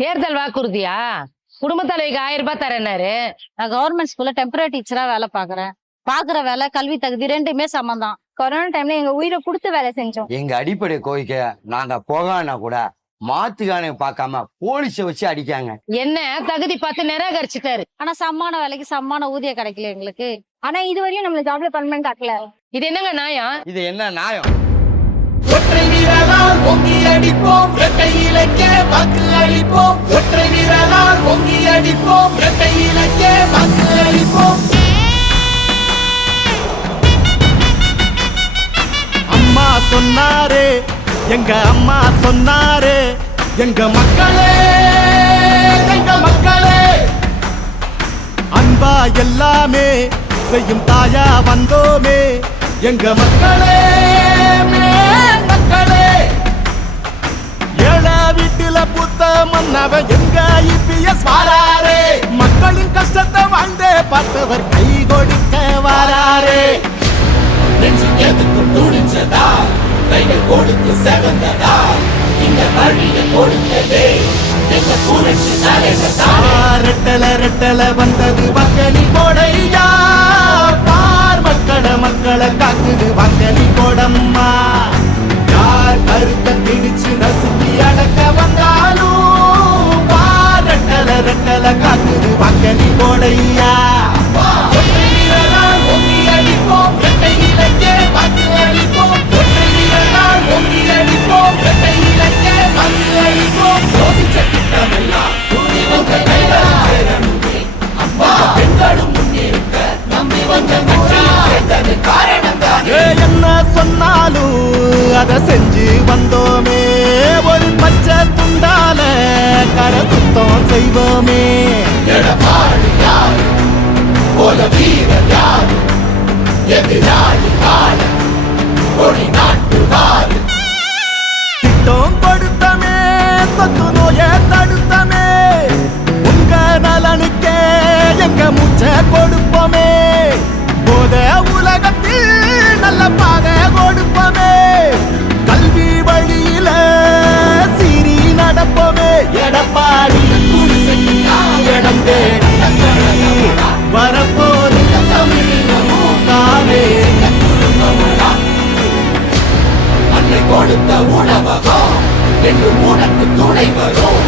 தேர்தல் வாக்குறுதியா? குடும்ப தலைவிக்கு 1000 ரூபாய் தரேன்னாரு. நான் கவர்மெண்ட் ஸ்கூல்ல டெம்பரரி டீச்சரா வேலை பாக்குறேன். பாக்குற வேலை கல்வி தகுதி ரெண்டுமே சமம். கொரோனா டைம்ல எங்க உயிரை கொடுத்து வேலை செஞ்சோம். எங்க அடிப்படை கோரிக்கை நாங்க போகானா கூட மாத்துக்கான பார்க்காம போலீஸ வச்சு அடிக்காங்க. என்ன தகுதி பார்த்து நிராகரிச்சுட்டாரு. ஆனா சம்மான வேலைக்கு சம்மான ஊதியம் கிடைக்கல எங்களுக்கு. ஆனா இதுவரையும் நம்மள ஜாப்ல பர்மனன்ட் ஆக்கல. இது என்னங்க நியாயம்? இது என்ன நியாயம்? ஒற்றை வீரலால் ஓங்கி அடிப்போம், இரட்டை இலக்கே வாக்கு அளிப்போம். ஒற்றை வீரலால் ஓங்கி அடிப்போம், இரட்டை இலக்கே வாக்கு அளிப்போம். அம்மா சொன்னாரே, எங்க அம்மா சொன்னாரே, எங்க மக்களே, எங்க மக்களே, அன்பா எல்லாமே செய்யும் தாயா வந்தோமே, எங்க மக்களே, மக்களே. ஏழ வீட்டுல புத்த மன்னவன் எங்க இபிஎஸ் வாராரே, மக்களின் கஷ்டத்தை வாழ்ந்தே பார்த்தவர் கை கொடுக்க வாராரே. நெஞ்சு எதுக்கும் துணிச்சதா, கைகள் கொடுத்து செவந்ததா, இந்த வழிய கொடுத்ததே எங்க புரட்சி தலைவதா. ரெட்டல ரெட்டல வந்தது வக்கனி போடையா, பார் மக்களை காக்குது வக்கனி போடம்மா. யார் கருத்தை திணிச்சு நசுக்கி அடக்க வந்தாலும் பார் ரெட்டல ரெட்டல காக்குது வக்கனி போடையா. என்ன சொன்னாலும் அதை செஞ்சு வந்தோமே, ஒரு பச்சை துண்டால கர சுத்தம் செய்வோமே. எடப்பாடி யாரு போல வீரர் யாரு, எதிராளி கால கொடி நாட்டு வாரு. திட்டம் கொடுத்தமே, தொத்து நோய தடுத்தமே, உங்க நலனுக்கே எங்க மூச்சை கொடுப்போமே. போத உலகத்தில் நல்ல பாதை கொடுப்போமே, கல்வி வழியில சீரி நடப்போமே. எடப்பாடி இடம் தேடி வரப்போது அன்னை கொடுத்த உணவகம் என்று உனக்கு துணை வரும்,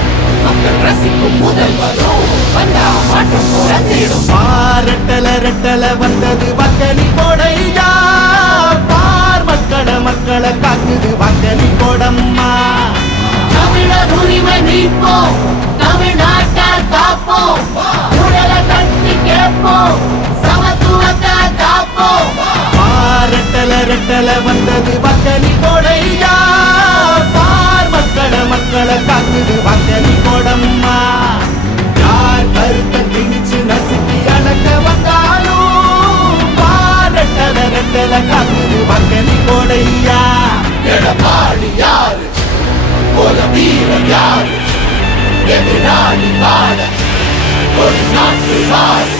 மக்கள் ரசிக்கும் முதல் வரும், வந்தா மாற்றம் பிறந்திடும். ரெட்டல ரெட்டல வந்தது வக்கனி போடையா, பார் மக்களை காக்குது வக்கனி போடம்மா. தமிழர் உரிமை மீட்போம், தமிழ்நாட்டை காப்போம், உடலை தட்டி கேட்போம், சமத்துவத்தை காப்போம். ரெட்டல ரெட்டல வந்தது வக்கனி போடையா, பார் மக்களை காக்குது வக்கனி போடம்மா. யார் கருத்தை திணிச்சு நசுக்கி அடக்க வந்தாலும் பார் ரெட்டல ரெட்டல காக்குது வக்கனி போடையா. எடப்பாடி யாரு போல வீரர் யாரு, எதிராளி வாட ஒரு நாட்டு வாரு.